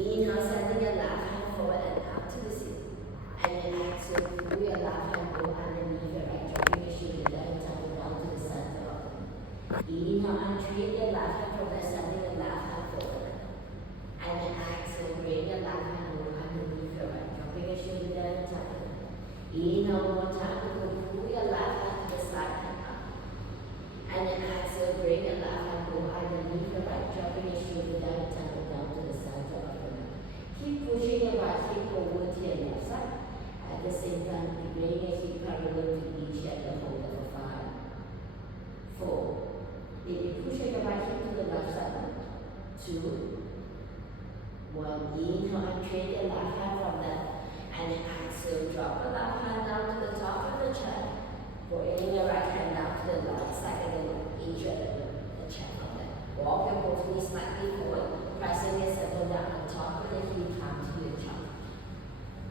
Inhale, sending your left hand forward and up to the seat. And then exhale, pull your left hand go underneath your right, dropping your shoulder down, coming down to the center of it. Inhale, untreat your left hand from there, sending your left hand forward. And then exhale, bring your left hand go underneath your right, dropping your shoulder down, coming down. Inhale, one more time, pull your left hand to the side and up. And then exhale, bring your left hand go underneath your right, dropping your shoulder down, coming down to the center of it. Keep pushing your right hip over to your left side. At the same time, bring your hip parallel to each other, hold it for 5, 4. Then you push your right hip to the left side. 2, 1. Inhale and train your left hand from there. And then exhale, drop the left hand down to the top of the chair. Bring your right hand down to the left side and then each other the chair from there. Walk your both knees slightly forward, pressing your center down on top of the heel, come to your chest.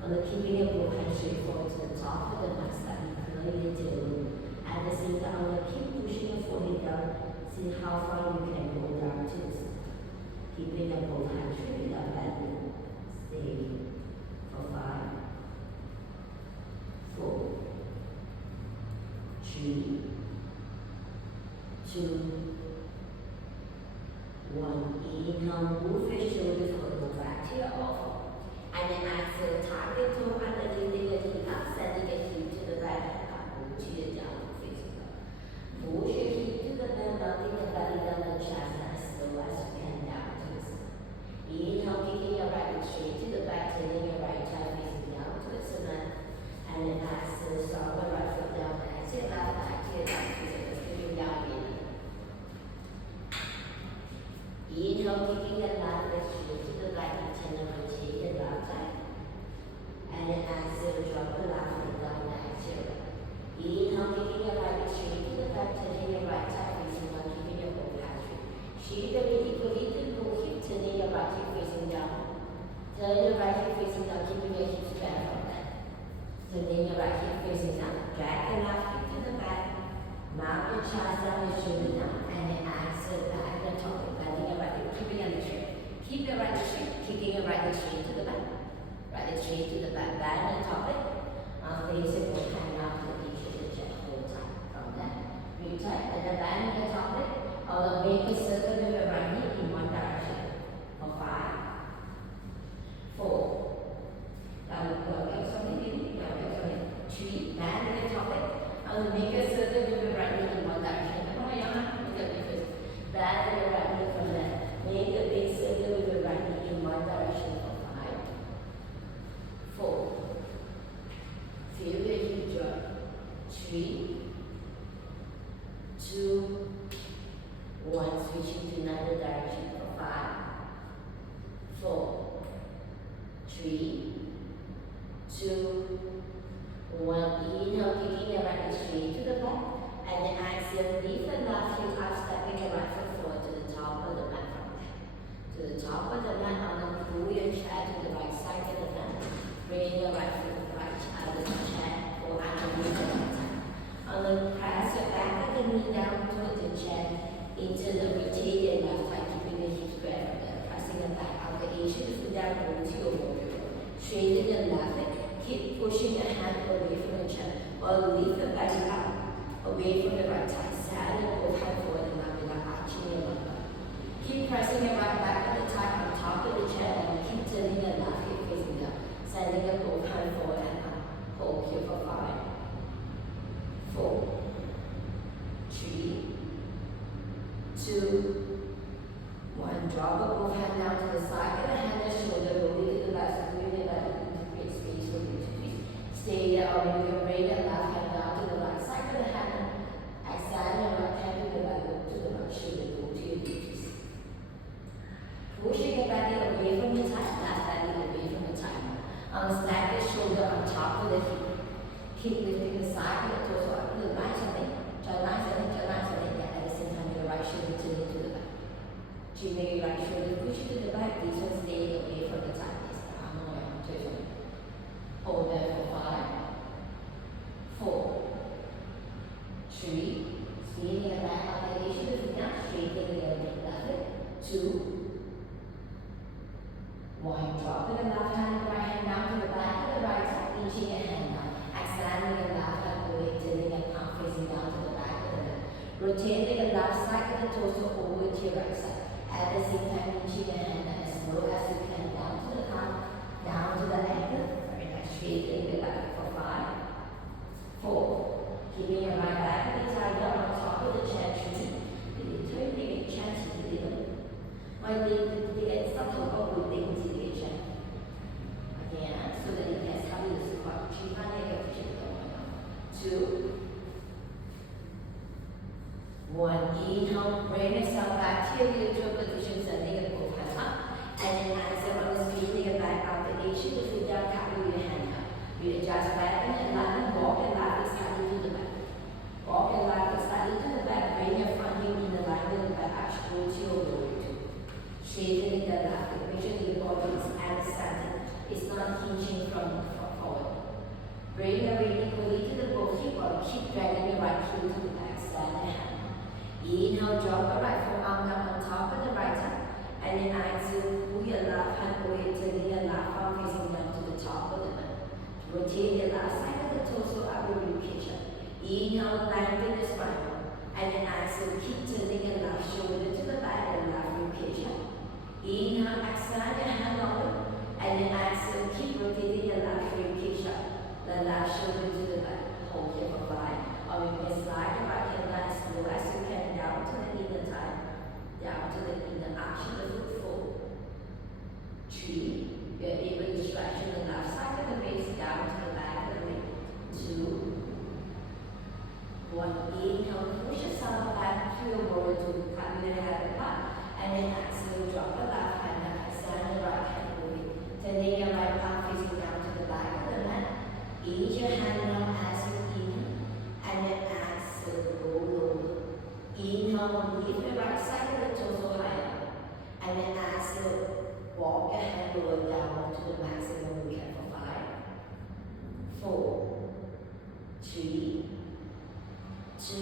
And then keeping your both hands straight forward to the top of the mat, slightly curling your tailbone. At the same time, I'm going to keep pushing your forehead down, see how far you can go down to this. Keeping your both hands straight up and stay for 5, 4, 3, 2, 1. Inhale, move your shoulders forward back to your elbow. And then exhale, tap your toe underneath your heel up, sending your heel to the right and up, move to your downward facing dog. Push your heel to the bend, melting your belly down the chest as slow as you can down to the side. Inhale, kicking your right leg straight to the back, turning your right thigh facing down towards the mat. And then exhale, start the right foot down, exhale, left back to your down facing dog, skipping down again. Inhale, kicking your left leg straight to the right and turn and rotate your left side. And then exhale, drop the left leg down and exhale. Inhale, kicking your right leg straight to the back, turning your right side facing down, keeping your both hands straight. Shift the weight equally to the both hip, turning your right hip facing down. Turn your right hip facing down, keeping your hips back from that. Turning your right hip facing down. Drag the left hip to the back. Mount your chest down, your shoulder down. And then exhale, back the top. Keeping your leg straight. Keep your right leg straight, kicking your right leg straight to the back. Right leg straight to the back, bend and top it. Face it, both hand out to each of the chest, hold tight. From there, reach tight, and then bend and top it. Or make a circle with your right knee in one direction. For 5, 4. Now go up something, 3, bend and top it. And make a circle with your right knee in one direction. Come on, young man, look at me first. Bend your right knee from there. Make a big circle with your right knee in one direction for 5, 4. Feel your hip drop. 3, 2, 1. Switching to another direction for 5, 4, 3, 2, 1. Inhale, kicking your right leg straight to the back. And then exhale, lift the left heel up, stepping your right foot forward to the top of the mat from there. To the top of the mat, and then pull your chair to the right side of the mat. Bring your right foot right out of the chair, or underneath the right side. And then press your back of the knee down towards the chair into the rotated left side, keeping the hips square from there. Pressing the back out the Asian foot down, roll to your warrior. Straighten your left leg. Keep pushing your hand away from the chair, or lift the belly up. Away from the right side, saddle both hands forward and now without arching your left back. Keep pressing your right back at the time on top of the chair and keep turning your left hip facing down. Sending your both hands forward and up. Hold here for 5, 4, 3, 2, 1. Drop the both hands down to the side of the hand and shoulder, rolling to the left, moving your left into create space for you to squeeze. Stay there, or you can bring your left hand down to the right side of the hand. Extend your right hand to the right, to the right shoulder, go to your knees. Pushing your belly away from your thigh, left belly away from your thigh. Snap your shoulder on top of the hip. Keep lifting the side of the torso up to the right something. Join line something, join line something. Yeah, at the same time, your right shoulder turning to the back. Make your right shoulder push to the back. This one stay away from the thigh. Yes, arm around, turn. Hold there for 5, 4, 3. Stealing your back elevation is now straightening your left leg. 2, One, drop with the left hand, right hand down to the back of the right side, reaching your hand down. Extending the left hand away, turning your palm facing down to the back of the neck. Rotating the left side of the torso over to your right side. At the same time, reaching your hand down as low as you can down to the palm, down to the ankle. Very nice. Straightening the back for 5, 4. Keeping your right back of the tiger on top of the chair tree. Turning your chair to the middle. When they get stuck on top of the chair. Again, so that you can start the squat. 2, 1. Inhale, bring yourself back to your neutral position, sending your both hands up. And then exhale on the feet, take it back out the edge of the foot down, cupping your hand up. We adjust back and then walk and laugh slightly to the back. Walk and laugh slightly to the back. Bring your front knee in the line with the back arch towards your lower two. Straightening the left, make sure your body is at the center. It's not hinging from forward. Bring your weight equally to the both hip or keep dragging your right heel to the back. Stand your hand. Inhale, drop the right forearm down on top of the right hand. And then exhale, pull your left hand away, turning your left arm facing down to the top of the mat. Rotate your left side of the torso up with rotation. Inhale, lengthen the spine. And then exhale, keep turning your left shoulder to the back and left rotation. Inhale, extend your hand longer. And then exhale, keep rotating your left rotation. The left shoulder to the back. Hold here for 5. Or you can slide the right hand down as low as you can down to the inner thigh. Down to the inner arch of the foot fold. 3. You're able to stretch the left side of the waist down to the back of the leg. 2, 1. Inhale, push yourself back to your warrior two, cut your head apart. And then exhale, drop the left hand down, extend the right hand away. Turning your right palm facing down to the back of the mat. Ease your hand down as you inhale. And then exhale, roll over. Inhale, lift the right side of the torso higher. And then exhale, walk your hand lower down to the maximum you can for 5, 4, 3, 2,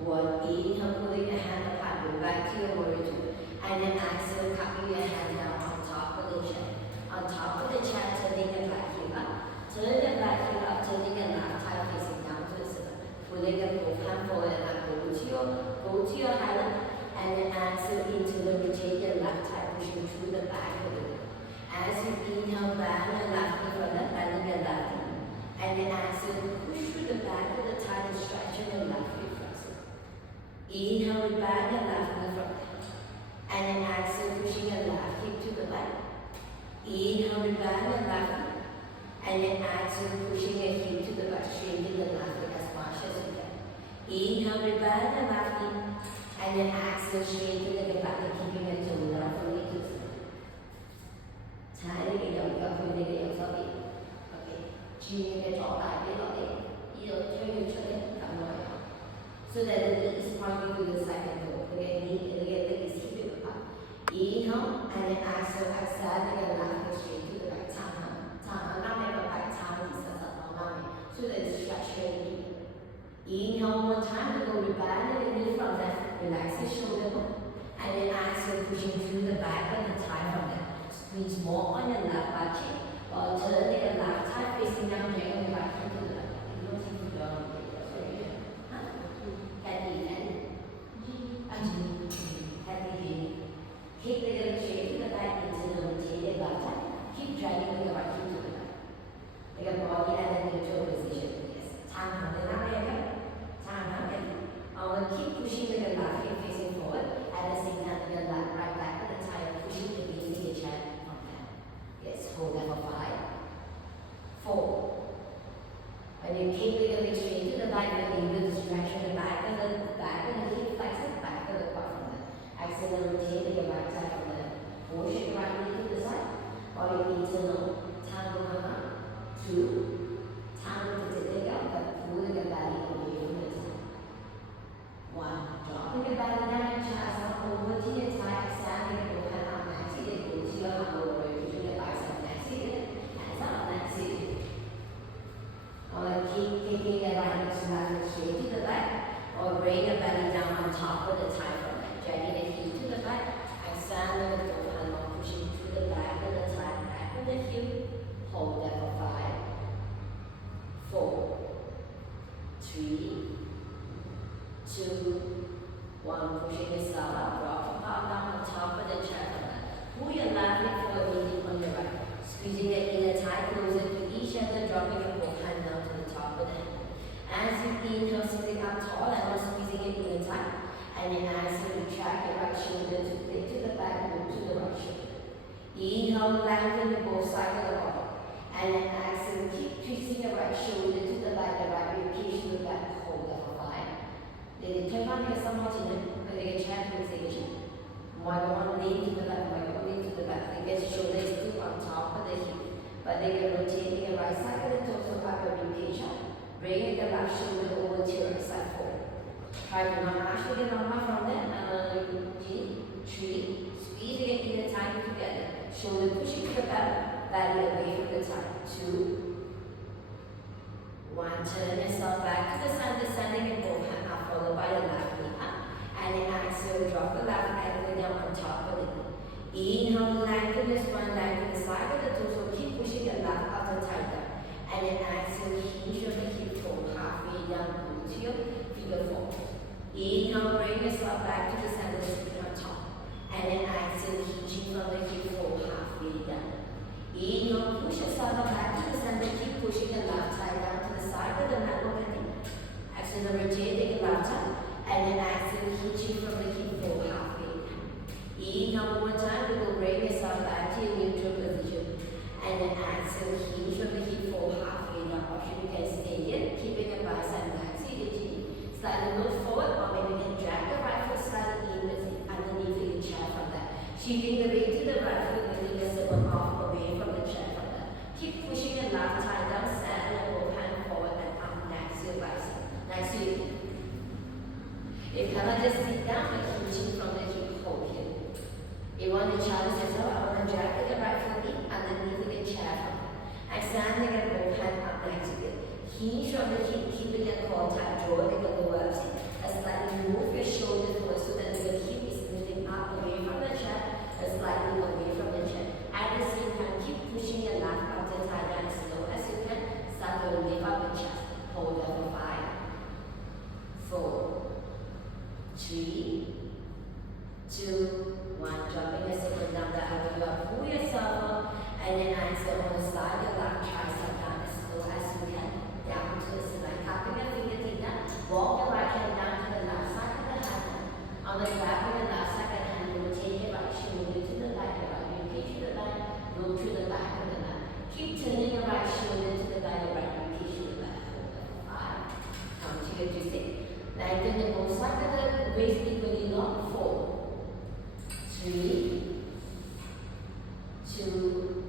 1. Inhale, pulling your hand apart, go back to your warrior two. And then exhale, cupping your hand down on top of the chair. On top of the chair, turning your right heel up. Turn your right heel up, turning your left thigh facing down to the center. Pulling your both hand forward and up, go to your highland. And then exhale into the rotate your left thigh, pushing through the back of it. As you inhale, bend your left knee from the bending your left knee. And then exhale, push through the back of the thigh to stretch your left hip flexor. Inhale, bend your left knee from the and then exhale, pushing your left hip to the back. Inhale, bend your left knee. And then exhale, pushing your hip to the back, straightening the left leg as much as you can. Inhale, bend your left knee. And then exhale, straighten the back and keeping your toe down fully to the center. Trái cái dòng cho khuyên cái dòng sau đi. Ok. Chia cái trỏ lại cái đó đi. Đi rồi cho đến cảm ơn. So that the knee is pointing to the second toe. Again, leg is hip apart. Inhale, and then exhale, extend your left leg straight to the right. Thẳng năm này vào phải thẳng thì sẽ thật vào năm này. So that it's stretch your knee. Inhale one time to go back the knee from that. Relax the shoulder bone. And then exhale, pushing through the back of the thigh from that. Squeeze more on your left butt cheek. While turning your left thigh facing down, dragging your right foot to the left. You don't seem to go on. Keep the little straight to the back into the rotated left side. Keep dragging with the right foot to the back. Like a body at a neutral position. Yes. Keep pushing with the left hip facing forward. At the same time, your right back of the thigh pushing the base of your chest from that. Yes. Hold that for 5, 4, And then exhale, retract your right shoulder to the back, move to the right shoulder. Inhale, lengthen both sides of the body. And then exhale, keep twisting the right shoulder to the back, the right rib cage to the back, hold it for 5. Then turn on your subordinate, but they get chair position. One lean to the back, one lean to the back. They get shoulder is still on top of the hip, but they can rotate the right side of the torso back of the rib cage. Bring the left shoulder over to your right side forward. Try to not actually get normal from there. 3, squeeze again in the time together. Shoulder pushing to the back, belly away from the side. 2, 1. Turn yourself back to the center, sending in both hands up, followed by the left knee up. And then exhale, drop the left ankle down on top of the knee. Inhale, lengthen the spine, lengthen the side of the torso. Keep pushing the left up the tight down. And then exhale, hinge your hip fold halfway down, move to your finger forward. Inhale, bring yourself back to the center, sitting on top. And then exhale, hinging from the hip fold halfway down. Inhale, push yourself back to the center, keep pushing the left side down to the side of the mat, look at it. Exhale, rotate the left side. And then exhale, hinging from the hip fold halfway down. Inhale, one more time, we will bring yourself back to your neutral position. And then exhale, hinge from the hip fold halfway down. Option you can stay here, keeping your bicep back, see the chin. Slightly move forward, or maybe you can drag the right foot slightly underneath your chair from that. Shifting the weight to the right foot, lifting the step off away from the chair from that. Keep pushing your left thigh down, send both hands forward and up next to your bicep. Next to you. You cannot just sit down and hinge from the hip hold here. You want to challenge yourself, I want to drag the right foot in underneath your chair from that. Extending both hands up next to you. Hinge from the hip, keeping your core tight, drawing the lower abs. Slightly move your shoulder forward so that your hip is lifting up away from the chair, slightly away from the chair. At the same time, keep pushing your left up the thigh down as low as you can. Start to lift up the chest. Hold it for 5, 4, 3, 2, 1. Dropping the circle down the elbow, pull yourself up, and then exhale on the side, your left tricep down as low as you can. Down to the side, tapping your fingertips down. Walk the right hand down to the left side of the hand. On the back of the left side of the hand, rotate your right shoulder to the right, your right rib cage to the back, roll to the back of the mat. Keep turning your right shoulder to the back, your right rib cage to the back. Hold it for 5. Come to your twist. Lengthen the both sides of the waist equally long. 4, 3, 2,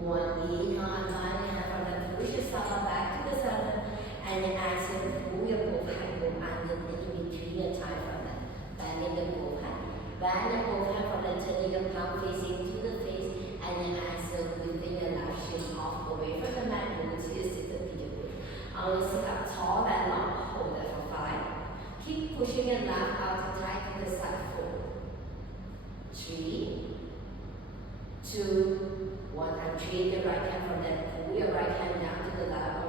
1. Inhale, unbind your hand from the push yourself back to the center. And then exhale, pull your both hand, go underneath in between your thigh from that. Bending the both hand. Bend the both hand from the turning your palm facing to the face. And then exhale, lifting your left shin off away from the mat, move to your seated pigeon pose. I want to sit up tall and long, hold it for 5. Keep pushing your left out tight to the side. 4, 3, 2, 1. And train the right hand from that. Pull your right hand down to the left of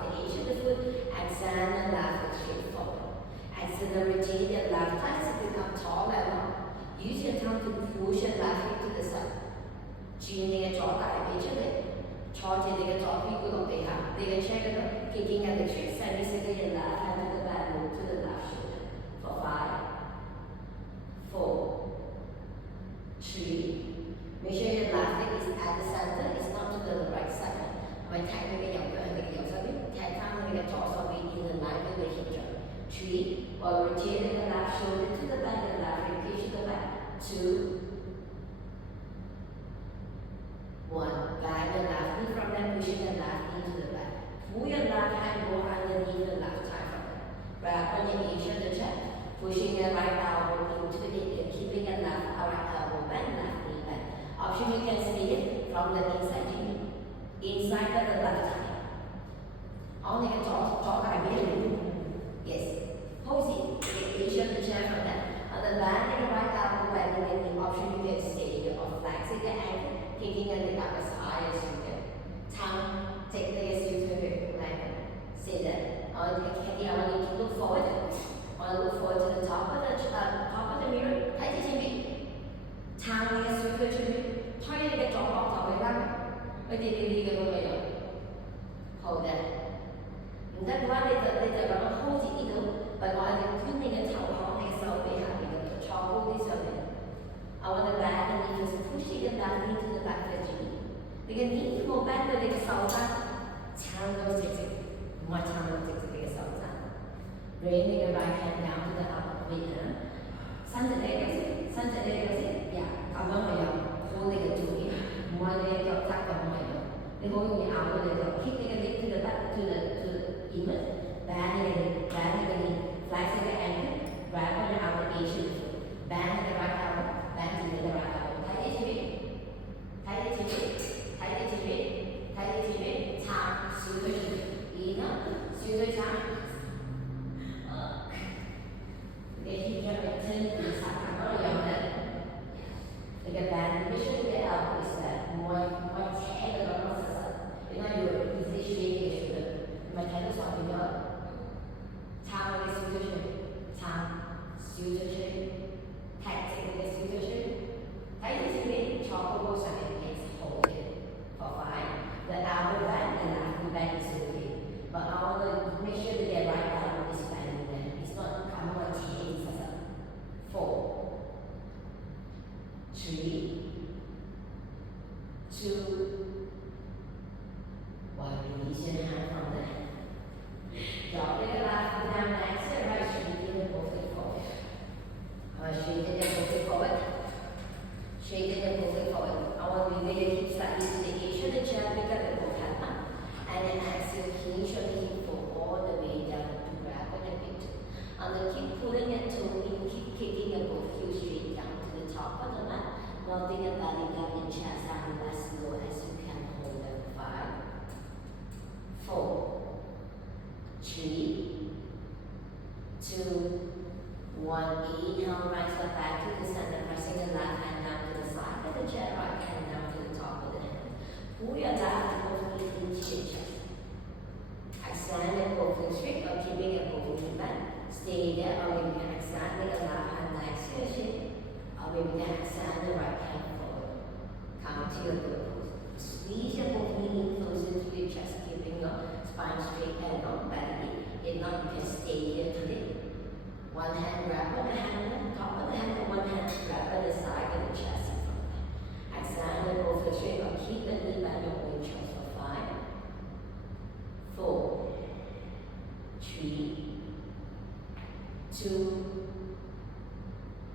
the edge of the foot. Extend the left foot straight forward. Extend rotate your left thigh to become tall and long. Use your tongue to push your left hip to the side. 注意你嘅左大髀出嚟，坐住你嘅左屁股落地下，你嘅 chair 嗰度 kicking at the tree, send your left hand to the back, move to the left shoulder. For 5, 4, 3. Make sure your left leg is at the center, it's not to the right side. 我哋踢佢嘅右腳喺你嘅右手邊，踢翻佢嘅左手邊 in the line with the hip joint. 3. While rotating the left shoulder to the back, the left rib cage to the back. 2, 1. Guide your left knee from there, pushing the left knee to the back. Pull your left hand, go underneath the left thigh from there. Wrap on your edge of the chest, pushing your right elbow into the ear, keeping your left right elbow bent, left knee bent. Option you can see it from the inside knee, inside of the left thigh. On your jaw yes. Pose it, edge of the chair from there. On the back, your right elbow bending the knee. Option you can stay here or flex the ankle. Kicking your leg up as high as you can. Tongue, take the as you can. Say that. Or you need to look forward. Or look forward to the top of the mirror. Take it in me. Tongue as you can. Try to get drop off the way. But they really go away. Hold that. And then why they hold it either, but while you're putting a towel 個 bend 到你嘅手踭，撐到直直，唔係撐到直直你嘅手踭。Bring your right hand down to the upper rib. 伸直你嘅腳先，伸直你嘅腳先，咁樣去有 hold 你嘅腳面，唔係你嘅腳踭咁樣去。你好容易咬到你嘅腳 ，kick 你嘅 leg to the back to the inward, bend 你嘅 bend 你嘅 knee, flex 你嘅 ankle, grab on the outer edge of the foot, bend 你嘅 right elbow, bend 你嘅 right elbow， 睇啲前面，睇啲前面，睇啲前面，睇啲前面，撐小腿前面，然後小腿撐。你 keep your turn to the side， 咁樣樣咧，你嘅 bend make sure 你嘅 elbow is flat， 唔係扯到咁樣實實，然後要 easy straight 嘅 shoulder， 唔係睇到上邊咗，撐你嘅小腿出嚟，撐小腿出嚟，踢直你嘅小腿出嚟，睇住前面，坐高高上嚟 is hold it for 5， the elbow back and left knee back is okay， but I want to make sure that your right elbow is bending there， it's not 咁樣扯。4, 3, 2, 1. Release your hand from there. Drop your left foot down, exhale, right, straighten both feet forward. Straighten your both feet forward. Straighten your both feet forward. I want to bring your hips slightly to the edge of the chair, pick up your both hands up. And then exhale, hinge your hip all the way down to grab on your feet. And then keep pulling your toe in, keep kicking your both heels straight down to the top of the mat. Melting your belly down and chest down as low as you can. Hold them. 5, 4, 3, 2, 1. Inhale, rise up back to the center, pressing the left hand down to the side of the chair, right hand down to the top of the head. Pull your left both knees into your chest. Extend your both feet straight, or keeping your both feet back. Stay there, or maybe you can extend the left hand next to your shin, or maybe you can extend the right hand forward. Come to your good pose. Squeeze your both knees closer to your chest, keeping your spine straight and not belly. If not, you can stay here today. One hand grab on the hand, top of the hand, and one hand grab on the side of the chest in front. Extend the both feet straight, or keep the knee bend your way chest for 5, 4, 3, 2,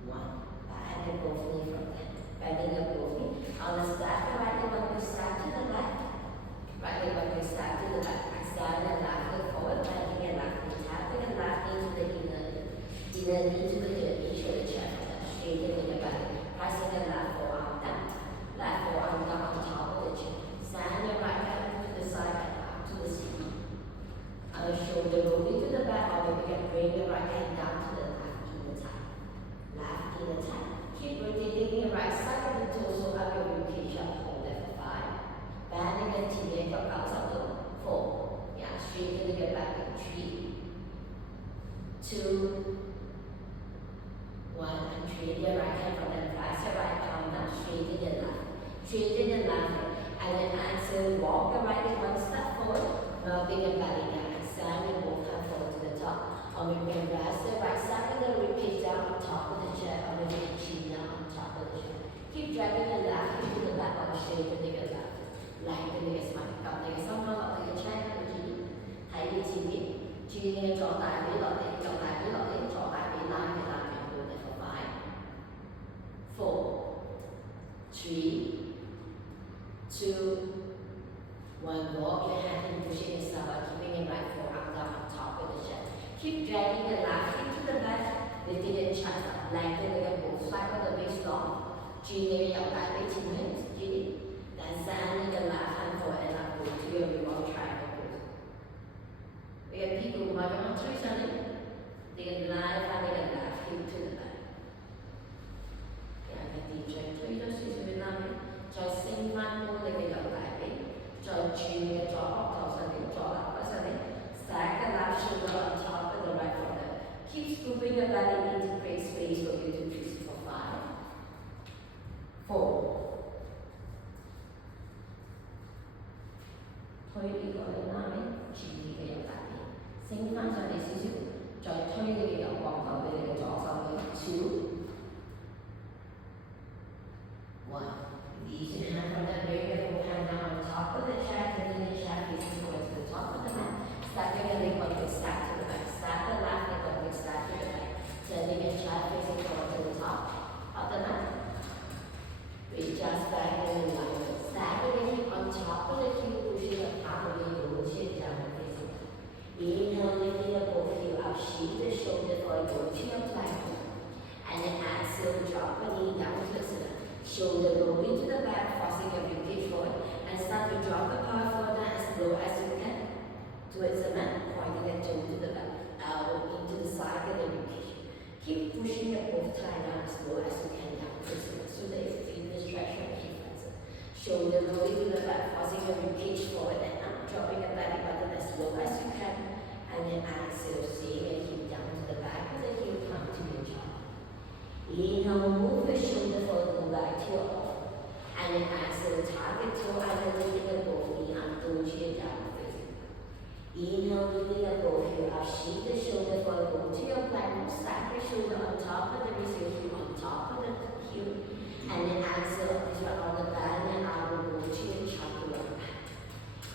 1. Bend your both knee from there. Bending your both knee. On the step, right leg one will step to the left. Right leg one will step to the left. Extend the left leg forward, bending your left knee. Tapping the left knee to the inner knee to the edge of the chest. Straightening your belly. Pressing the left forearm down. Left forearm down on top of the chin. Stand your right hand to the side and up to the ceiling. Shoulder rolling to the back, or maybe you can bring your right hand down to the left inner thigh. Left inner thigh. Keep rotating your right side of the torso up your ribcage up. Hold it for 5. Bending the tibia, your arms up low. 4. Yeah, straightening your back in 3, 2, 1. And straighten your right hand from the flex your right arm down. Straighten your left. Straighten your left leg. And then exhale, walk the right leg one step forward. Melting your belly down. Extend your both hands forward to the top. Or maybe you can rest the right side of the ribcage down on top of the chair. Or maybe you can chin down on top of the chair. Keep dragging your left hip to the back or straightening your left. Lengthening your spine. 撳你嘅心口落你嘅 chair 嘅注意，睇你前面，注意你嘅左大髀落嚟，右大髀落嚟，左大髀拉嘅拉嘅 hold it for 5, 4, 3, 2, 1. Walk your hand and pushing yourself out, keeping your right forearm down on top of the chest. Keep dragging the left hip to the back, lifting your chest up, lengthening your both sides of the waist long. 注意你嘅右大髀前面，注意。Then sending the left hand forward and up to your revolve triangle pose. 你嘅屁股唔係咁樣推上嚟，你嘅拉翻你嘅 left hip to the back。然後嘅地再推多少少嘅拉面，再升翻高你嘅右大髀，再轉你嘅左膊頭上嚟，左肋骨上嚟。Stack the left shoulder on top of the right shoulder. Keep scooping your belly in to create space for you to twist for 5, 4. 推呢個你拉面，轉你嘅右大髀，升翻上嚟少少，再推你嘅右膊頭俾你嘅左手臂。2, 1. Release your hand from that, bring your full hand down on top of the chair, turning the chair facing towards the top of the mat. Stack your leg one big stack to the back. Stack the left leg one big stack to the back. Turning your chair facing towards the top of the mat. Reach just back and alignment. Stack the hip on top of the heel, pushing the palm of the knee, rotate down and facing up. Inhale, lifting up both heel up, shift the shoulder for your chin up platform. And then exhale, drop the knee down to the center. Shoulder roll into the back, forcing your ribcage forward. And start to drop the palm further as low as you can. Towards the mat, pointing the toe to the back. Elbow into the side of the ribcage. Keep pushing your both thigh down as low as you can down to the center. So that you feel the stretch of the hip flexor. Shoulder rolling to the back, forcing your ribcage forward and up. Dropping the belly button as low as you can. And then exhale, staying your hip down to the back of the heel, come to your jaw. Inhale, move your shoulder forward, go back to your arm. And then exhale, target toe underneath the both knee and toe chin down facing. Inhale, lifting up both heel up, shift the shoulder forward, go to your platform, stack your shoulder on top of the wrist, your heel on top of the heel. And then exhale, this one on the back and elbow, go to your chakra.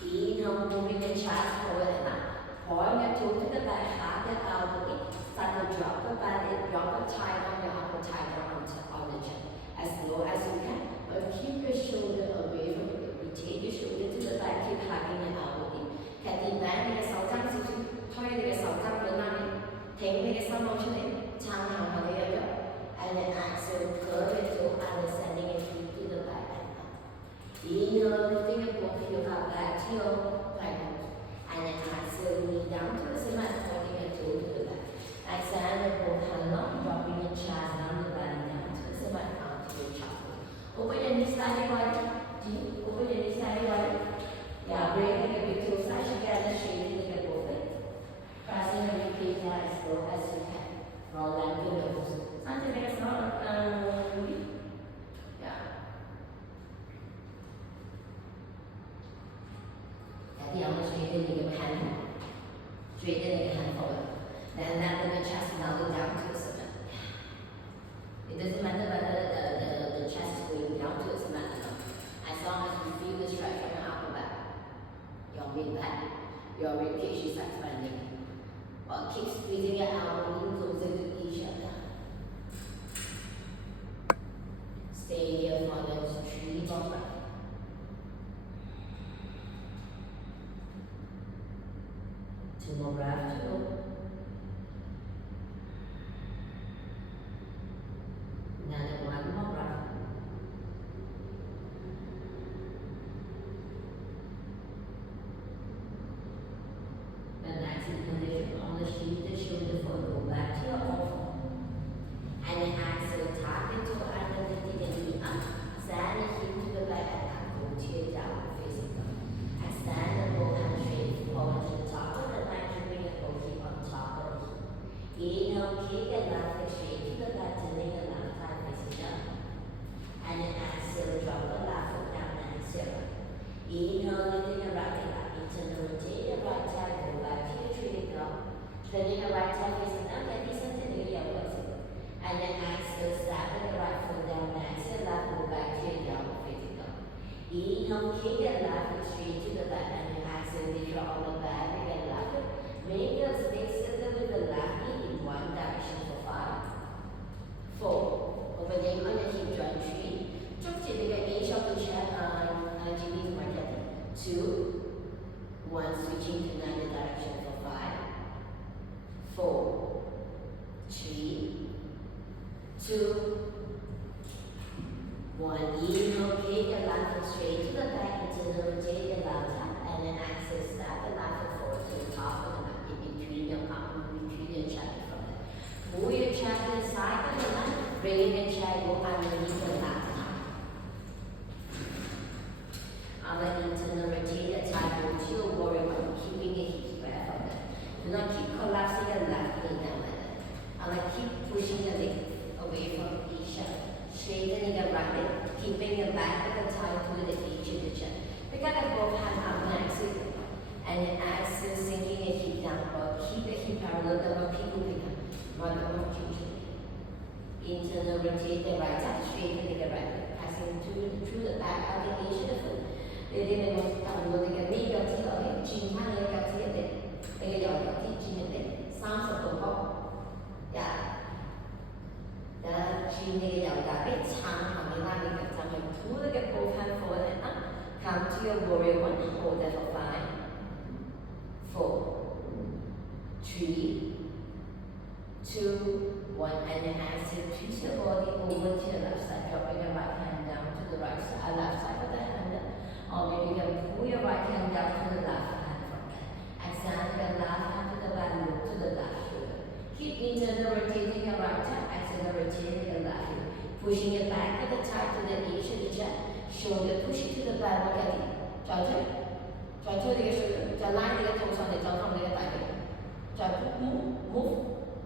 Inhale, moving the chest forward and up. Point your toe to the back, hug the elbow in. Start to drop the belly, drop the thigh down, your upper thigh down on the chin. As low as you can, but keep your shoulder away from you. Rotate your shoulder to the back, keep hugging your elbow in. Cái tim bén này cái sáu trăm xíu xíu, thôi này cái sáu trăm lớn này, thèm này cái sáu màu trên này, chang hàng vào đây rồi. And then exhale, curve your toe, understanding your feet to the back and up. Inhale, lifting your both heel up back to your platform. And then exhale, knee down to the cement, pointing your toe to the back. Exhale, your both hand long, dropping your chest down the belly down to the cement, down to your chakra. Open your knees slightly wide. Open your knees slightly wide. Yeah, bring your big toes side together, straightening your both legs. Pressing your ribcage down as low as you can. Roll down your nose. Something like that. Yeah. At the elbow, straightening your hand. Straightening your hand forward. Then landing the chest now go down to the center. It doesn't matter whether the chest is going down to the center. As long as you feel the stretch from your upper back, your mid back, your ribcage is expanding. Or keep squeezing your elbow in closer to each other. Stay here for the 3 more breaths. 2 more breaths to go. Another 1 more breath. Relaxing position on the shift the shoulder forward, go back to your arm. And then exhale, target to underneath the knee up. Send the hip to the back and up, go to your down facing up. Extend the both hands straight forward to the top of the mat, keeping the both hip on top of the hip. Inhale, kick the left leg straight to the back, turning the left thigh facing down. And then exhale, drop the left foot down and exhale. Inhale, lifting the right leg up, internal rotate the right thigh, go back to your training dog. Turning the right thigh facing down, get this into the elbows. And then exhale, stepping the right foot down, exhale, left, go back to your downward facing dog. Inhale, kick the left foot straight to the back, and then exhale, lift your arm on the back, and then left foot. Make your space circle with the left knee in one direction for 5, 4. Over there on the hip joint 3. Chúc chị được cái ý cho tôi share GB market. 2, 1, switching to another direction for 5, 4, 3, 2, 1. Inhale, kick the left foot straight to the back, internal rotate the left hand, and then exhale, step the left foot forward to the top of the mat, in between your arm, in between your chest from there. Pull your chest to the side of the mat, bring your chair, go underneath the left arm. On the internal rotate the thigh, go to your warrior one, keeping your hips square from there. Do not keep collapsing the left knee down like that. And keep pushing the leg away from each other. Straightening the right leg, keeping the back of the thigh to the edge of the chest. Pick up the both hands up and exhale. And then exhale, sinking your hip down, or keep the hip parallel to the people pick up. Internal rotate the right side, straightening the right leg, passing through the back of the edge of the foot. Letting the to your warrior one. Hold that for 5, 4, 3, 2, 1. And then exhale, twist your body over to the left side, dropping your right hand down to the right side, left side of the hand. Or maybe you can pull your right hand down to the left hand from there. Exhale, your left hand to the back, look to the left shoulder. Keep internal rotating your right hand, exhale, rotating your left hip. Pushing your back of the thigh to the edge of the chest. Shoulder push it to the back, look at it. Try to the shoulder. Try line the toes on the top from the back. Try to move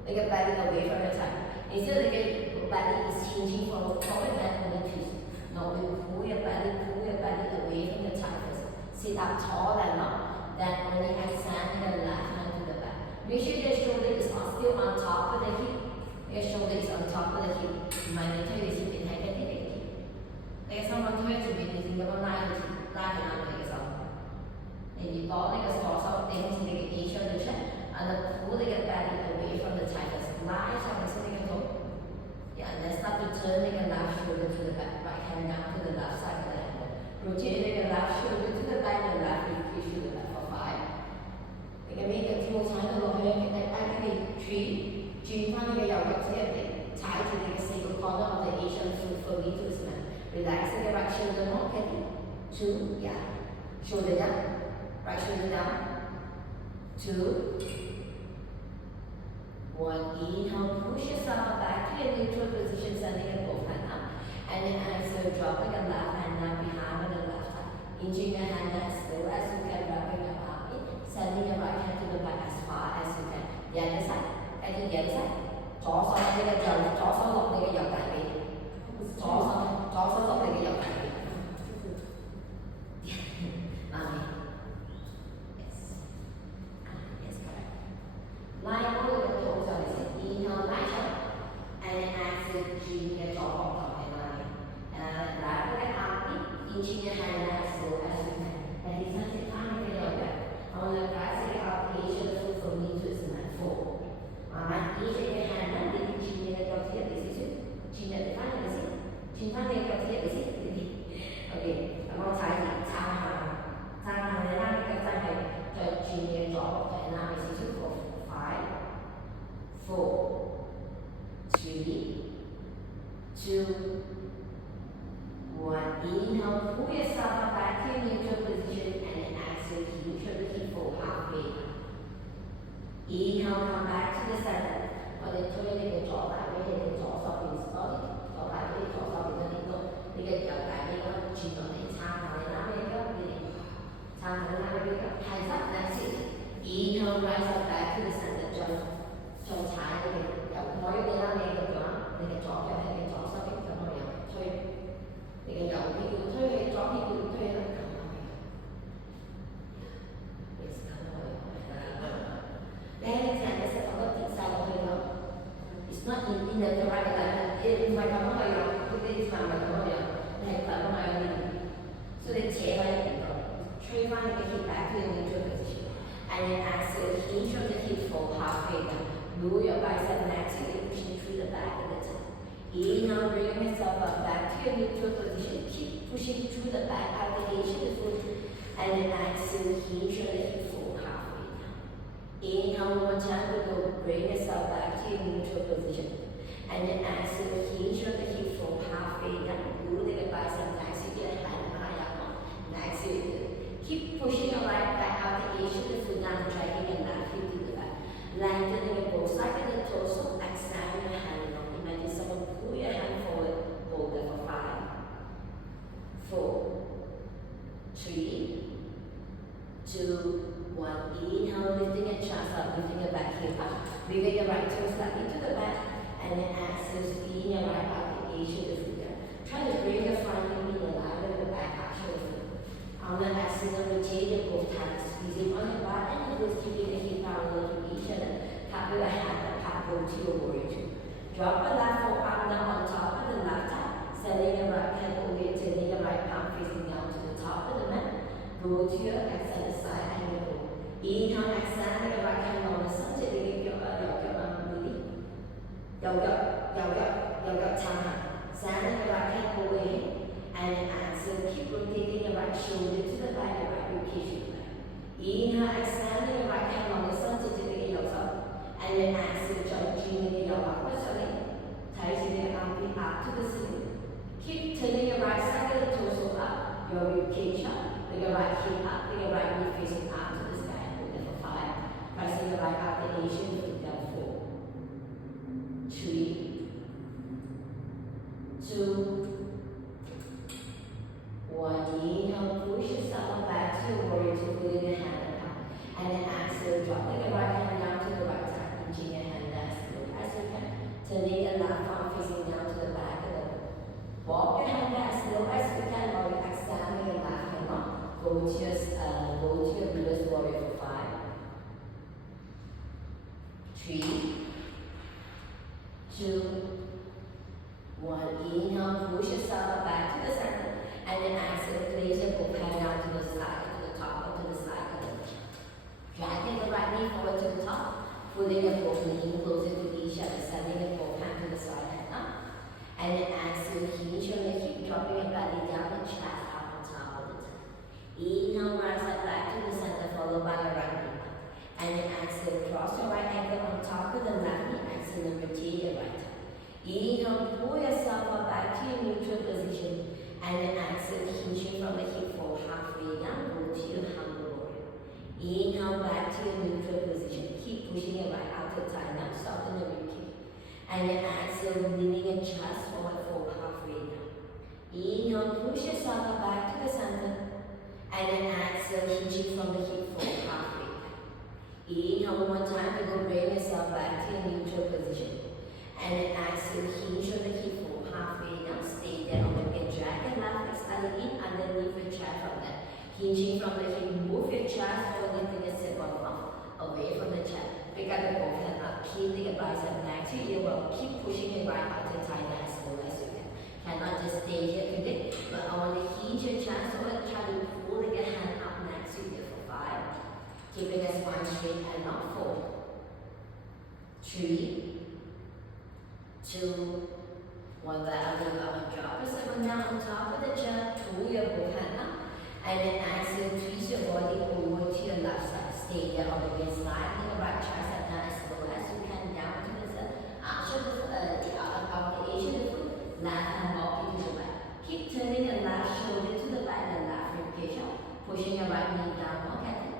the belly away from the side. Instead of the belly is hinging forward and only twist. No, you pull your belly away from the thigh first. Sit up tall and up. Then only extend your left hand to the back. Make sure your shoulder is still on top of the hip. Your shoulder is on top of the hip. Mind the toe is in high getting the hip. Like someone to it to be using the line on the maybe ball like a torso things like each of the chest and then pull the belly away from the thigh first. Line on the sitting toe. Yeah, and then start to turn the left shoulder to the back, right hand down to the left side of the hand. Rotate the left shoulder to the back and left hip push to the back for 5. You can make a few times over here. You can activate 3. 轉翻你嘅右腳隻人哋踩住你嘅4個 corner of the Asian foot for me to stand. Relax the right shoulder more, okay? 2, yeah. Shoulder down, right shoulder down. 2, 1. Inhale, push yourself back to your neutral position, sending your both hand up. And then exhale, dropping the left hand down behind the left thigh. Inching your hand as slow as you can, wrapping your arm in, sending your right hand to the back as far as you can. The other side. Cái thứ dẫn sách chó xong cái dầu chó xong lọc cái dầu cải vị chó xong lọc cái dầu cải vị yes correct line all the toes on the inhale line up and then exhale chin your jaw on top and line wrap cái arm in inching your hand as slow as you can and it's not the time cái dầu cải on the right side of the Asian foot from knee to cement 4. Easy your hand down, then you chin your top here, this is it. Chin at the front, this is it. Chin front your top here, this is it. Okay, I'm going to try it. Sang hàng này là cái sang này cho chin your top, and now this is it for 5, 4, 3, 2, 1. Inhale, pull yourself up back to your neutral position, and then exhale, neutral the hip for halfway. Inhale, come back to the center. Và then thôi cái chỗ lại cái chỗ sau thì chỗ lại cái chỗ sau thì nó đi tốt. Thì cái chỗ lại cái nó chỉ có thể sang vào để làm cái sang vào để làm cái hai sắp that's it. Inhale, rise up back to the center. Trong trái cái chỗ nói cái làm cái chỗ cái chỗ sau cái chỗ nói thôi. Thì cái chỗ thì cứ thôi cái chỗ thì cứ thôi nó it's not in the correct alignment. It might come out your it's not so the chair try find the hip back to the neutral position. And then exhale, hinge of the hip fold halfway down. Move your bicep next to you, pushing through the back of the top. Inhale, bring yourself up back to your neutral position. Keep pushing through the back of the Asian foot. And then exhale, hinge of the hip fold halfway down. Inhale, one more time to go. Bring yourself back to your neutral position. And then exhale, hinge of the hip fold halfway down. Move the bicep next to your hand high up. Next to you. Keep pushing your right back out the edge of the foot down, dragging your left hip to the back. Lengthening your both sides of the torso. Extend your hand long. Imagine someone pull your hand forward. Hold it for 5, 4, 3, 2, 1. Inhale, lifting your chest up, lifting your back hip up. Wiggle your right toe slightly to the back, and then exhale, squeeze your right out the edge of the foot down. Try to bring your front knee in line with the back arch of the foot. On the exhale, rotate your both hands, squeezing on your butt and the glutes, keeping the hip parallel to each other. Tap your hand and tap go to your warrior 2. Drop the left forearm down on top of the left thigh, sending your right hand away, turning your right palm facing down to the top of the mat. Go to your extended side angle. Inhale, extend your right hand on the center, giving your arm really. Đầu gập chạm hẳn. Send your right hand away. And then exhale, keep rotating your right shoulder to the back, your right rib cage to the back. Inhale, extending your right hand on the center to the yourself. And then exhale, joining your upper side. Tightening your armpit up to the ceiling. Keep turning your right side of the torso up, your rib cage up, with your right hip up, with your right knee facing up to the sky. Hold it for 5. Pressing the right upper Asian foot down. 4, 3, 2, 1. Inhale, push yourself back to your warrior two, pulling your hand up. And then exhale, dropping your right hand down to the right side, pinching your hand down as low as you can. Turning your left arm facing down to the back of the body. Walk your hand down as low as you can while you extend your left hand up. Go to your reverse warrior for 5, 3, 2, 1. Inhale, push yourself back to the center. And then exhale, place your both hand down to the side, to the top, or to the side of the body. Dragging the right knee forward to the top. Pulling your both knees closer to each other, sending your both hand to the side and up. And then exhale, hinge on your hip, dropping your belly down and chest up on top of the time. Inhale, rise up back to the center, followed by your right knee up. And then exhale, cross your right ankle on top of the left knee. Exhale, and rotate your right arm. Inhale, pull yourself up back to your neutral position. And then exhale, hinging from the hip, fold halfway down, go to your humble warrior. Inhale, back to your neutral position. Keep pushing your right outer thigh down, soften the rib cage. And then exhale, leaning your chest forward, fold halfway down. Inhale, push yourself up back to the center. And then exhale, hinging from the hip, fold halfway down. Inhale, one more time to go bring yourself back to your neutral position. And then exhale, hinge on the hip, fold halfway down. Stay there on the bed, drag your left extending in underneath your chest from there. Hinging from the hip, move your chest forward, lifting your sit bone up, away from the chest. Pick up your both hands up, keeping your bicep next to your well. Keep pushing your right outer thigh down as low as you can. Cannot just stay here today, but I want to hinge your chest forward, try to pull your hand up next to you for 5. Keeping the spine straight and not fold. 3, 2, 1. Let your elbow drop yourself down on top of the chair. Pull your both hand up. And then exhale, twist your body over to your left side. Stay there on the way, sliding your right tricep down as low as you can, down to the center. Arch of the Asian foot, left hand walking to the back. Keep turning the left shoulder to the back, the left rib cage up. Pushing your right knee down, look at it.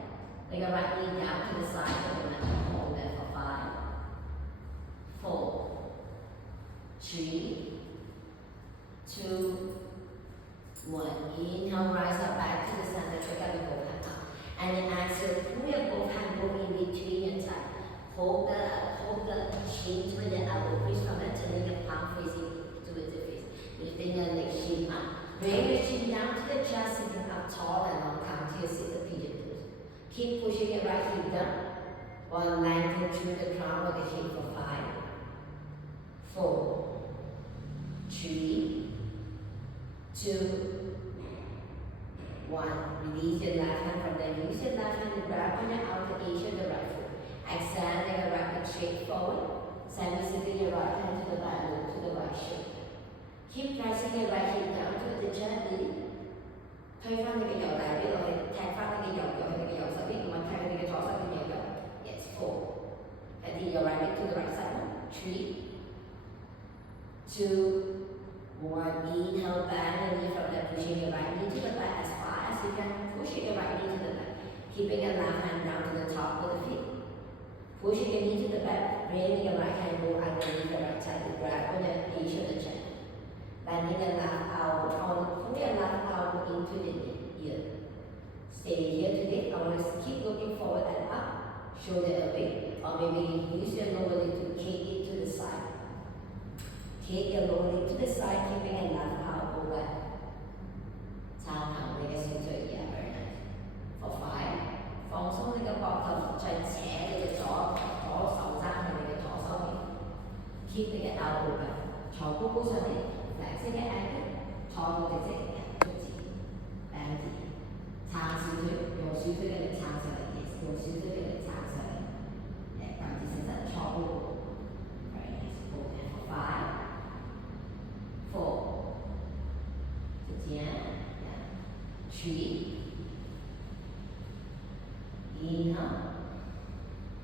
Bring your right knee down to the side of the mat. Hold there for 5, 4, 3, 2, 1. Inhale, rise up back to the center, pick up your both hand up. And then exhale, pull your both hand, go in between your thighs. Hold the chin to the elbow, crease from that, turning your palm facing towards the face. Lifting your leg, chin up. Bring your chin down to the chest, sitting up tall and long, come to your seated pigeon pose. Keep pushing your right hip down, while lengthening through the crown of the hip for 5, 4, 3, 2, 1. Release your left hand from there. Use your left hand to grab on your outer edge of the right foot. Extending your right leg straight forward. Sending your right hand to the back, look to the right shoulder. Keep pressing your right hip down to the gently. Thôi phan cái dầu lại biết rồi, thay phan cái dầu rồi cái dầu sao biết mà thay cái thỏ sao cái dầu. Yes, 4. And then your right leg to the right side. 3, 2, 1. Inhale, bend your knee from there, pushing your right knee to the back as far as you can. Pushing your right knee to the back. Keeping your left hand down to the top of the feet. Pushing your knee to the back. Bringing your right hand go underneath the right side to grab on your edge of the chest. Bending your left elbow, pull your left elbow into the ear. Stay here today. I want to keep looking forward and up. Shoulder away. Or maybe use your lower leg to kick it to the side. Take your lower leg to the side, keeping your left elbow back. Chào thẳng với cái xương chổi here, very nice. For 5, phóng xuống lên cái bọt thầm, chân xé lên cái chó sóng ra này, cái chó sau này. Keep cái elbow back. Chó cô sau này, lại sẽ cái ankle. Chó cô sẽ cái chút gì. Bang gì. Chàng xứ thử, dùng xứ thử cái chàng xứ này, dùng xứ thử cái chàng xứ này. Để cảm thấy sẽ rất chó cô. Very nice. Hold there for 5, 4. 3. Inhale.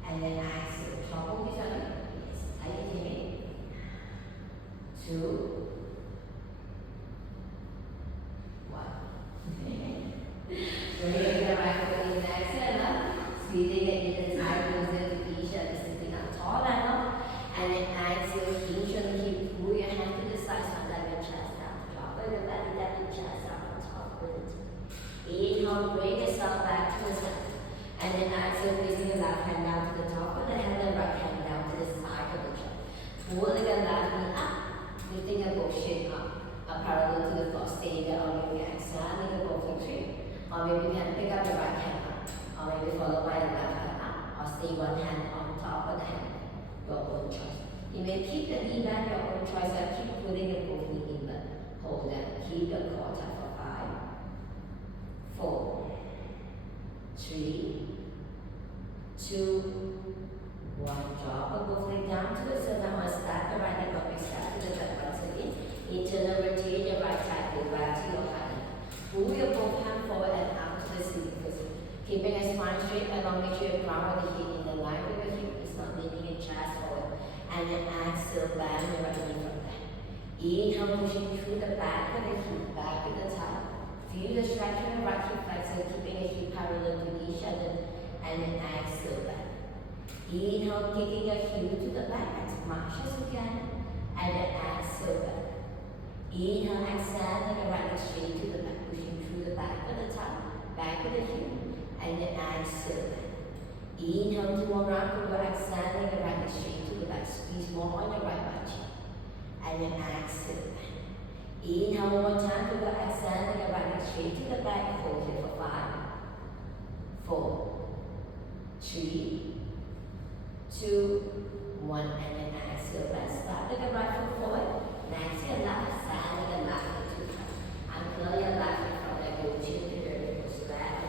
And then exhale. Topple this on it. Yes. Tighten it. 2. 1. Bring the right foot in, exhale up. Squeezing it in the thigh, closer to each other, sitting up tall and up. And then exhale, hinge on the hip, pull your hand to the side, let your chest down. Drop your belly down, your chest up on top of it. Inhale, bring yourself back to the center. And then exhale, placing the left hand down to the top of the head and right hand down to the side of the chest. Pulling the left knee up, lifting the both shin up, parallel to the floor. Stay there, or maybe exhale, the both legs straight. Or maybe you can pick up the right hand up, or maybe followed by the left hand up, or stay one hand on top of the hand. Your own choice. You may keep the knee back, your own choice, and keep pulling your both knee inward. Hold that. Keep your core tight for 5, 4, 3, 2, 1. Drop the both legs down to the center. Now stack the right leg up, stack to the left once again. Internal rotate your right side, go back to your hand. Pull your both hands forward and out to the ceiling first. Keeping a spine straight along, make sure you ground the hip in the line with your hip. It's not leaning your chest forward. And then exhale, bend the right knee from there. Inhale, pushing through the back of the hip, back of the thigh. Feel the stretch in the right hip flexor, keeping the hip parallel to each other. And then exhale, bend. Inhale, kicking your heel to the back as much as you can. And then exhale, bend. Inhale, exhale, the right leg straight to the back, pushing through the back of the thigh, back of the hip. And then exhale, bend. Inhale to one round, go exhaling the right leg straight to the back. Squeeze more on your right butt cheek. And then exhale. Inhale one more time to go exhaling the right leg straight to the back. Hold here for 5, 4, 3, 2, 1. And then exhale. Let's start with the right foot forward. Next, your left side with the left foot to the front. Uncurl your left foot from the go to the dirty post back.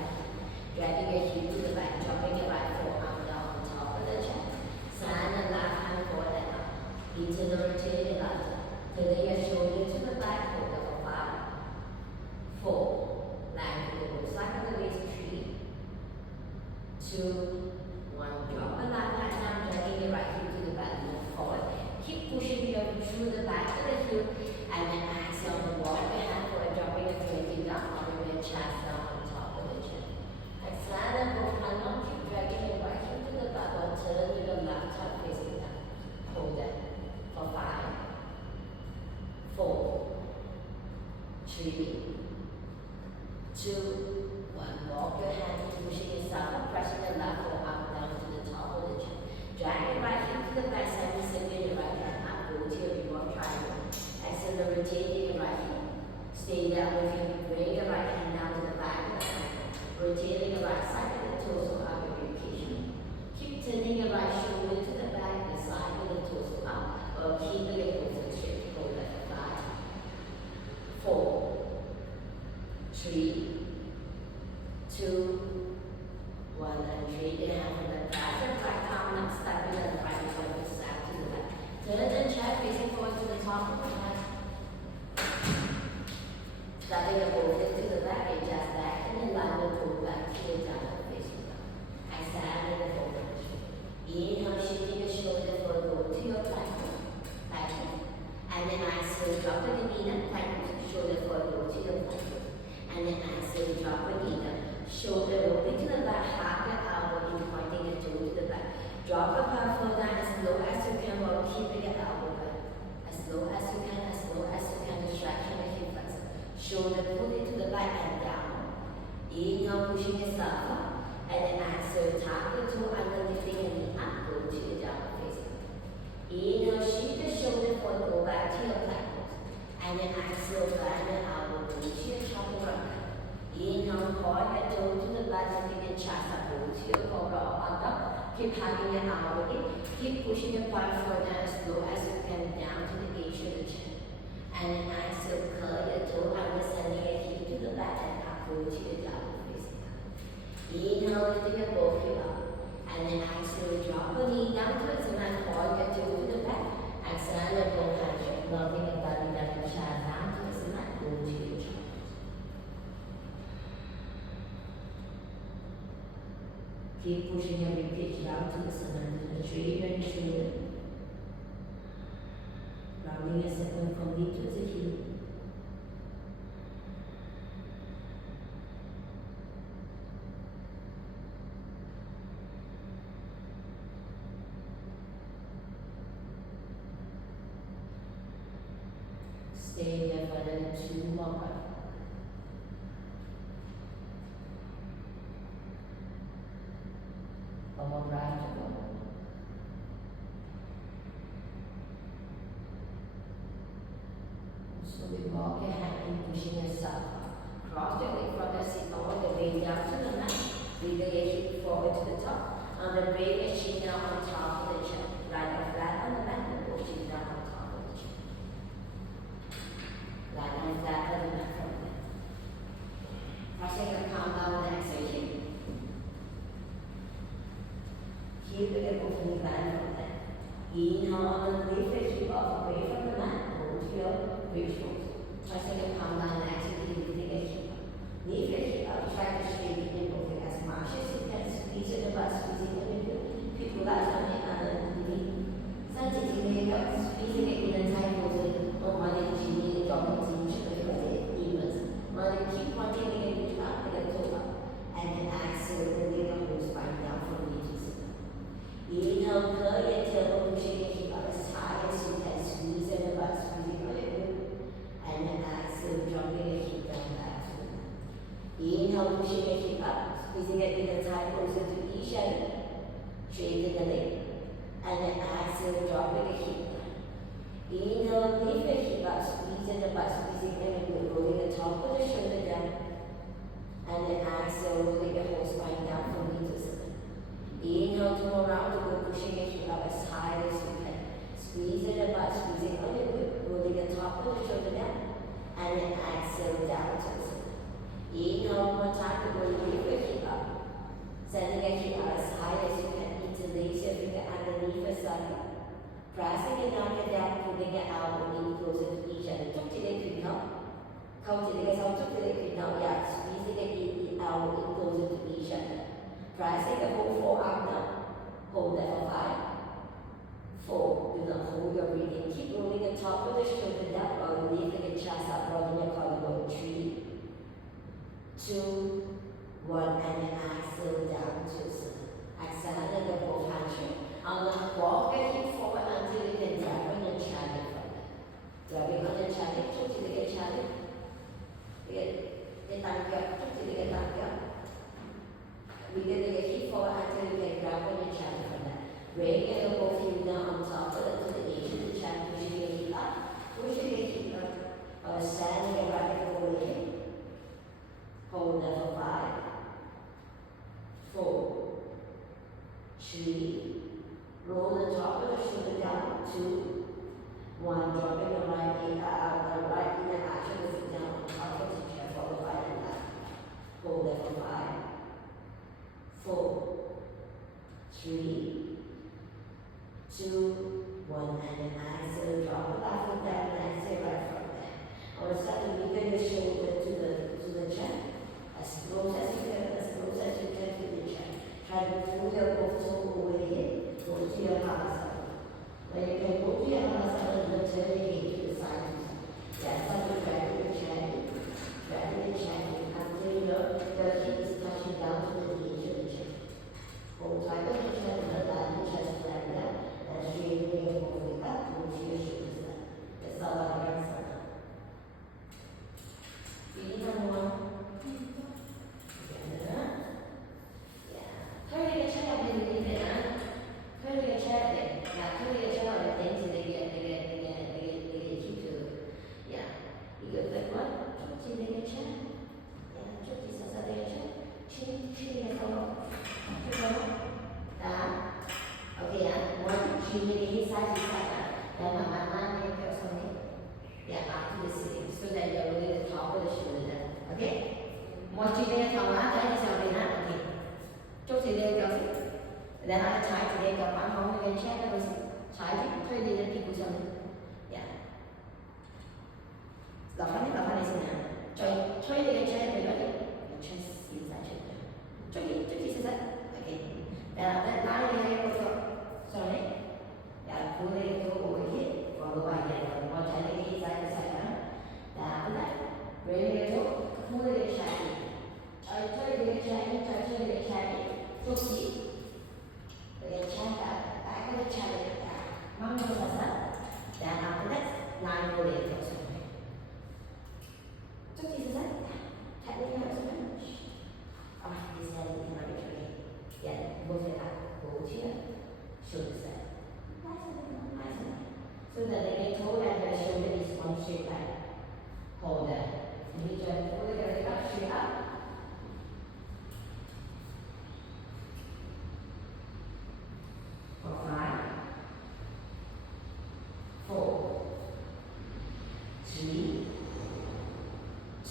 Dragging your heel to the back, dropping your right forearm down on top of the chest. Send the left hand forward and up. Internal rotate your left. Turning your shoulder to the back, hold it for 5, 4. Land to the both side of the waist, 3, 2, 1. Drop the left hand down, dragging your right heel to the back, move forward. Keep pushing your through the back of the heel, and then exhale, walk your hand forward, dropping your feet down, holding your chest down on top of the chest. Exhale and both hands on, keep dragging your right heel to the back, or turn with your left hand facing down. Hold that for 5, 4, 3, 2, 1. Walk your hand, pushing yourself up, pressing the left forearm down to the top of the chest. Drag your right heel to the back, semi-circle your right hand up, go to your revolve triangle. Exhale, rotate your right heel. Stay there with your bring your right hand down to the back of the hand. Rotating the right side of the torso up with your occasion. Keep turning your right shoulder to the back, the side of the torso up, or keep the leg over straight. Hold that for 5, 4, 3, 2, 1. And trade your hand from the back and right arm up, stepping the right foot and step to the back. Turn the chair facing forward to the top of the head. Stepping your both legs to the back, adjust back, and then line the toe back to your down facing down. Exhale and the forward. Inhale, shifting your shoulder forward, go to your plank. And then exhale, drop the knee down, plank, shoulder forward, go to your plank. And then exhale, drop the knee down, shoulder rolling to the back, half your elbow in, pointing your toe to the back. Drop the palm floor down as low as you can while keeping your elbow back. As low as you can, as low as you can, distraction the hip flexor. Shoulder pull it to the back and down. Inhale, pushing yourself up. And then exhale, tap the toe under, lifting your knee up, go to your down facing. Inhale, shift the shoulder forward, go back to your plank pose. And then exhale, bend the elbow, go to your chaturanga. Inhale, point your toe to the back, lifting your chest up, go to your cobra or under. Keep hugging your elbow in. Keep pushing your palm forward as low as you can down to the edge of the chin. And then exhale, curl your toe under, sending your heel to the back and up, go to your down facing. Inhale, lifting your both heel up. And then exhale, drop the knee down towards the mat, point your toe to the back. Exhale, your both hands straight, loving your belly down, your chest down towards the mat, go to your chest. Keep pushing your ribcage down to the center. Straighten your shoulder. Rounding your segment from knee to the heel. Stay there for another 2 more breaths. One more breath to go. So we walk your hand in, pushing yourself up. Cross your leg from the seat all the way down to the mat. Bring your hip forward to the top. And then bring your chin down on top of the chair. Lie down flat on the mat and push it down on top of the chair. Lie down flat on the mat from there. Pressing your palm down and exhale. Keep the both knees bent from there. Inhale and lift your hip up away from the mat. Hold your bridge pose. Pressing your palm down and actively lifting your hip up. Lift your hip up. Try to straighten your both legs as much as you can. Squeeze the butt, squeezing the middle. People lie on the knee. 身體前面嘅 squeezing 嘅人才會我哋前面嘅腳步展出嚟或者 evens。我哋 keep pointing 你嘅 reach up 你嘅 toe up。And then exhale, bring the whole spine down from knee to center. Inhale, curl your tailbone, pushing your hip up as high as you can. Squeeze the butt, squeezing all your glute. And then exhale, dropping your hip down back to the mat. Inhale, pushing your hip up, squeezing your inner thigh closer to each other. Straighten the leg. And then exhale, dropping your hip down. Inhale, lift your hip up, squeezing the butt, squeezing every glute, rolling the top of the shoulder down. And then exhale, rolling your whole spine down from knee to center. Inhale to around the globe, pushing your hip up as high as you can. Squeezing the butt, squeezing all your glute, rolling the top of the shoulder down. And then exhale down to the center. Inhale one more time to go, lift your hip up. Sending your hip up as high as you can. Interlace your finger underneath your stomach. Pressing your knuckle down, pulling your elbow in closer to each other. 捉住你拳頭，扣住你嘅手，捉住你拳頭，又 squeezing the elbow in closer to each other. Pressing the whole forearm down. Hold that for 5, 4. Do not hold your breathing. Keep rolling the top of the shoulder down while lifting the chest up, broadening your collarbone. 3, 2, 1, and then exhale down to center. Exhale, under both hands straight. And then walk your hip forward until you can grab on your chest from there. Grabbing on your chest, 捉住你嘅 chest。你單腳，捉住你嘅單腳。Wiggle your hip forward until you can grab on your chest from there. Bring your elbow heel down on top of the edge of the chest, pushing your hip up, pushing your hip up. Or standing your right leg over your hip. Hold that for 5, 4, 3. Roll the top of the shoulder down. 2, 1. Dropping the right inner arch of the foot down on top of the chair, followed by the left. Hold that for 5, 4, 3, 2, 1, and then exhale. Drop the left foot down and exhale right from there. I want to start to wiggle your shoulder to the chair. As close as you can to the chair. Try to pull your both toes over here. Go to your Halasana. When you can go to your Halasana, you turn your head to the side. Yes, start to drag your chair in. Drag your chair in until your hip is touching down to the edge of the chair. Hold tight on your chair and allow your chest flat down. And straighten your both leg up, move your shoulders down. That's all I got. Breathe on one. Turn your chair up a little bit. Turn your chair there. Yeah, turn your chair up into the hip to. Yeah. You go like what? Just in the chair. Yeah, just in the chair. Chin your forward. Down. Okay, yeah. One, chin your side to side. Then慢慢make your stomach. Yeah, up to the ceiling so that you're rolling the top of the shoulder down. Okay? 摸住你嘅頭啊，睇你上邊啦。OK。捉住你嘅腳先，然後踩住你嘅腳板往你嘅 chair 嗰度先，踩住推你嘅屁股上面。Yeah。留翻你先啊，再推你嘅 chair 去嗰度，個 chest 要曬出嚟，捉住實實。OK。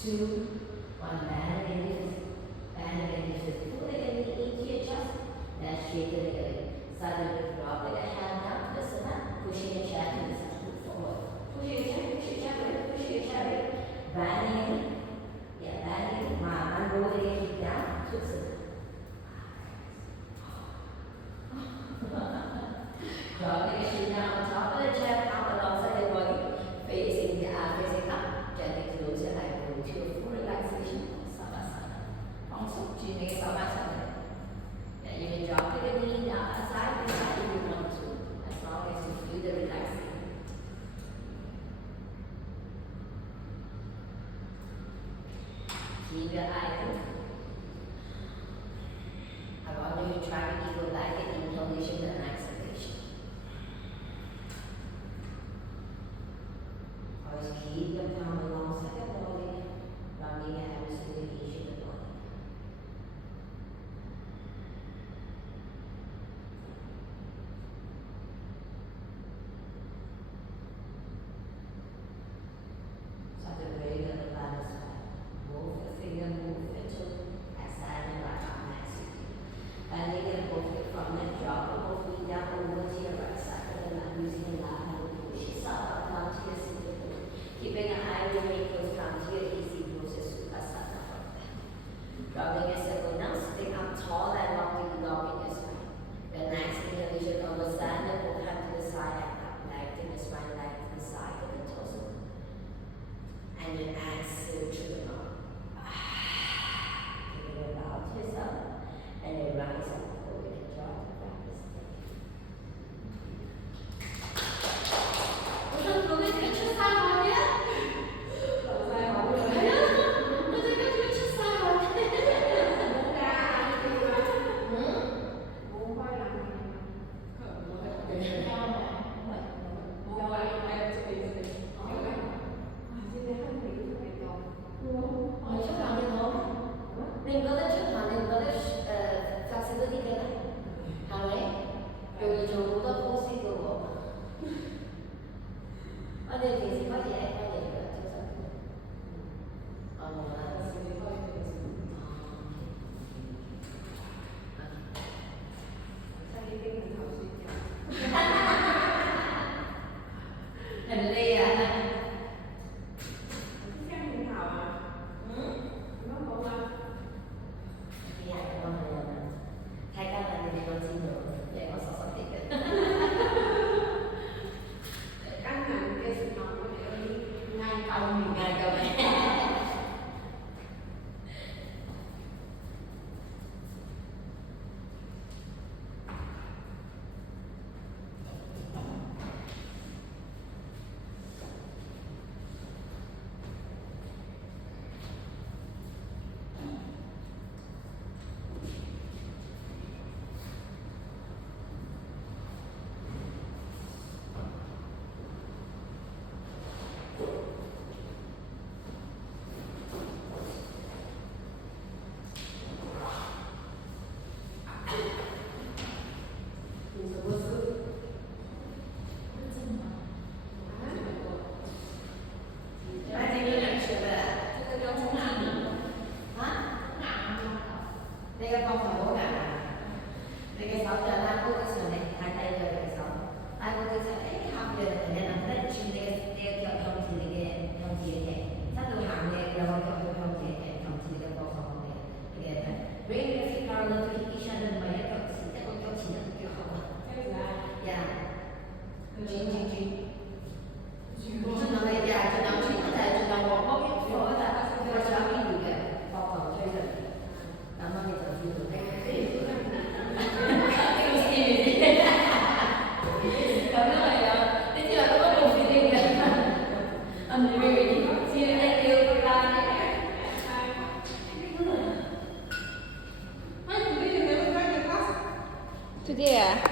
2, 1, bend and lift, bend and lift, pull it in into your chest, then shake it again. Suddenly drop it, hand down to the center, pushing your chair to the center, forward. Push your chair, push your chair, bend in, yeah, bend in, and roll it in, down to the center. Drop the shoe down on top of the chair, palm alongside your body, facing up. Gently close your eyes, go to a full relaxation. Savasana. Also, you make Savasana. Then you can drop the knee down side to side if you want to, as long as you feel the relaxing. Keep your eyes open. I want you to try to equal back in inhalation and exhalation. Always keep the palm alongside the body, rounding every single inch of the body. Start to breathe on the balance side. Move the finger, move the toe, exhale and right arm next to you. And you can both from the drop of both feet down over to your right side, and then using the left hand to push yourself up down to your single foot. Keeping an eye really close down to your easy process Sukhasana from there. Dropping your circle down, sitting up tall and locking your spine. The next inhalation on the side, the both hand to the side and up, lengthen the spine, lengthen the side of the torso. And then exhale through the mouth. Give it a bow to yourself, and then rise up over the jaw to practice. Đừng có tới trước mà đừng có tới flexibility cái này. Hàng đấy, rồi chúng tôi không xin được bộ. Ở đây thì có gì anh quay để cho sao? Hình ly à? Đây là không phải bố nặng. Đây cái sáu giờ hai phút cái sườn này, hai tay giờ cái sáu. Hai phút cái sườn ấy học giờ thì nên làm rất chuyên đề kiểu không chỉ không chỉ cái. Chắc tôi học này giờ không chỉ cái bao phòng này. Cái này. Bring your feet parallel to each other mà cái kiểu chỉ cái con kiểu chỉ là kiểu học. Yeah. Chính. Chúng nó bây giờ chúng nó chỉ có thể chúng nó một bốc phối là phải cho mình được cái bao phòng chơi rồi. Cảm ơn mình tập trung cái cảm ơn thầy ạ. Thế thì là tôi có một cái định Today